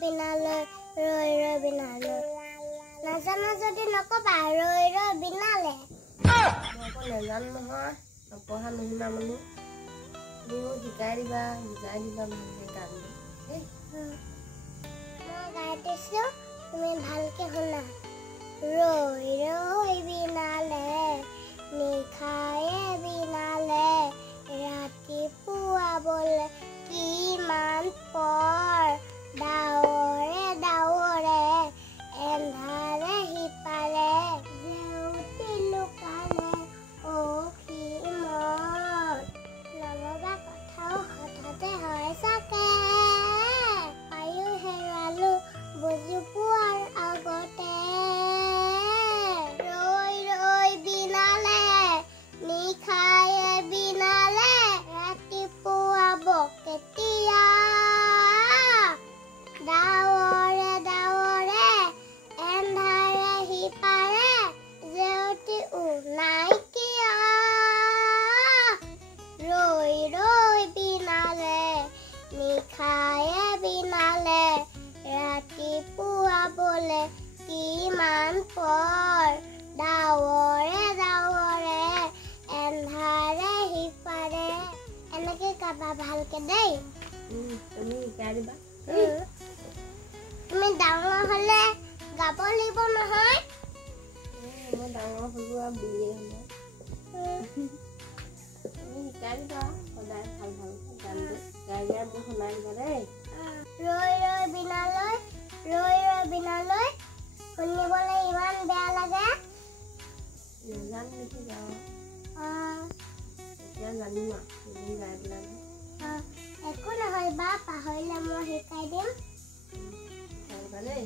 বিনালৈ ৰৈ ৰৈ বিনালৈ নাজানো যদি নকবা ৰৈ ৰৈ বিনালে মই নাজানো নহয় নপঢ়া নুশুনা মানুহ তুমি শিকাই দিবা বুজাই দিবা ভালকে গানটো মই গাই দিছো তুমি ভালকে শুনা ৰৈ ৰৈ বিনালে নিশায়ে বিনালে ৰাতিপুৱাবলৈ কিমান পৰ ডাৱৰে ডাৱৰে এন্ধাৰে সিপাৰে জেউতি লুকালে অসীমত নভবা কথাও হঠাতে হয় চাগে পায়ো হেৰালো বুজি পোৱাৰ আগতে ৰৈ ৰৈ বিনালে নিশায়ে বিনালে ৰাতিপুৱাব কেতিয়া ডাৱৰে ডাৱৰে এন্ধাৰে সিপাৰে জেউতি নাইকিয়া ৰৈ ৰৈ বিনালে নিশায়ে বিনালে ৰাতিপুৱাবলে কিমান পৰ ডাৱৰে ডাৱৰে এন্ধাৰে সিপাৰে এনেকে গাবা ভালকে দেই তুমি শিকাই দিবা তুমি ডাঙৰ হলে গাব লাগিব নহয় মই ডাঙৰ হ'লো আৰু বুঢ়ীয়ে হ'লো তুমি শিকাই দিবা সদায় ভাল ভাল গানটো গাই গাই মোক শুনাই দিবা দেই ৰৈ ৰৈ বিনালৈ শুনিবলৈ ইমান বেয়া লাগে নাজানো নেকি গাওঁ এতিয়া জানিম আৰু তুমি গাই পেলাই একো নহয় বা পাহৰিলে মই শিকাই দিম শিকাই দিবা দেই